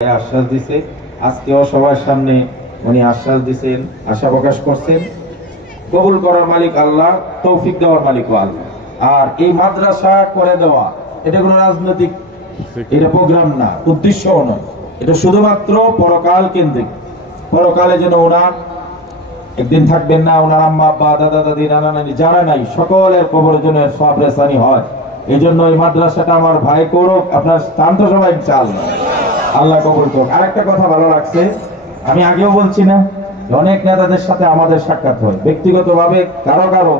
আশ্বাস দিছে, আজকেও সবার সামনে উনি আশ্বাস দিছেন, আশা প্রকাশ করছেন। কবুল করার মালিক আল্লাহ, তৌফিক দেওয়ার মালিকও আল্লাহ। আর এই মাদ্রাসা করে দেওয়া এটা কোনো রাজনৈতিক এটা প্রোগ্রাম না, উদ্দেশ্যও নয়, এটা শুধুমাত্র পরকাল কেন্দ্রিক। পরকালে যেন ওনার একদিন থাকবেন না, ওনার আম্মা আব্বা দাদা দাদি নানা নানি যারা নাই সকলের কবরের জন্য সব রেসানি হয়। এই জন্য এই মাদ্রাসাটা আমার ভাই করুক, আপনার শান্ত সবাই ইনশাআল্লাহ আল্লাহ কবুল করুক। আরেকটা কথা ভালো লাগছে, আমি আগেও বলছি না, অনেক নেতাদের সাথে আমাদের সাক্ষাৎ হয়, ব্যক্তিগতভাবে কারো কারো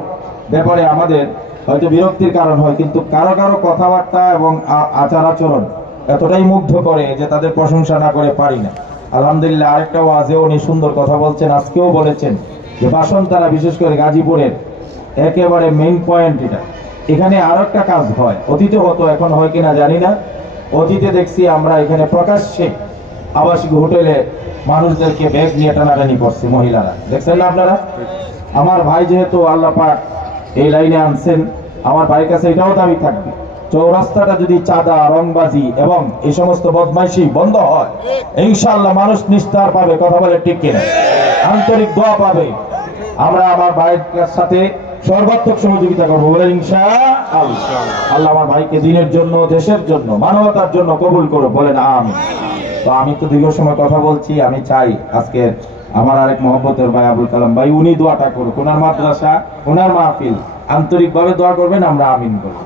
ব্যাপারে আমাদের হয়তো বিরক্তির কারণ হয়, কিন্তু কারো কারো কথাবার্তা এবং আচার আচরণ এতটাই মুগ্ধ করে যে তাদের প্রশংসা না করে পারি না। আলহামদুলিল্লাহ, আরেকটা ওয়াজে উনি সুন্দর কথা বলছেন, আজকেও বলেছেন যে বাসন্তারা বিশেষ করে গাজীপুরের একেবারে মেইন পয়েন্ট এটা। এখানে আরো একটা কাজ হয়, অতীতে হতো, এখন হয় কিনা জানি না। অতীতে দেখছি আমরা এখানে প্রকাশ্যে আবাসিক হোটেলে মানুষদেরকে ব্যাগ নিয়ে টানাটানি করছে মহিলারা, দেখছেন না আপনারা? আমার ভাই যেহেতু আল্লাহ পাক এই লাইনে আনছেন, আমার ভাইয়ের কাছে এটাও দাবি থাকবে, চৌরাস্তাটা যদি চাঁদা রংবাজি এবং এই সমস্ত বদমাইশি বন্ধ হয়, ইনশাআল্লাহ মানুষ নিস্তার পাবে। কথা বলে ঠিক কিনা? আন্তরিক দোয়া পাবে। আমরা আমার ভাইয়ের সাথে সর্বাত্মক সহযোগিতা করবো বলে ইনশাআল্লাহ। আল্লাহ আমার ভাইকে দিনের জন্য, দেশের জন্য, মানবতার জন্য কবুল করো, বলেন আমিন। তো আমি তো দীর্ঘ সময় কথা বলছি, আমি চাই আজকে আমার আরেক মহব্বতের ভাই আবুল কালাম ভাই উনি দোয়াটা করুক, ওনার মাদ্রাসা, ওনার মাহফিল, আন্তরিকভাবে দোয়া করবেন, আমরা আমিন করবো।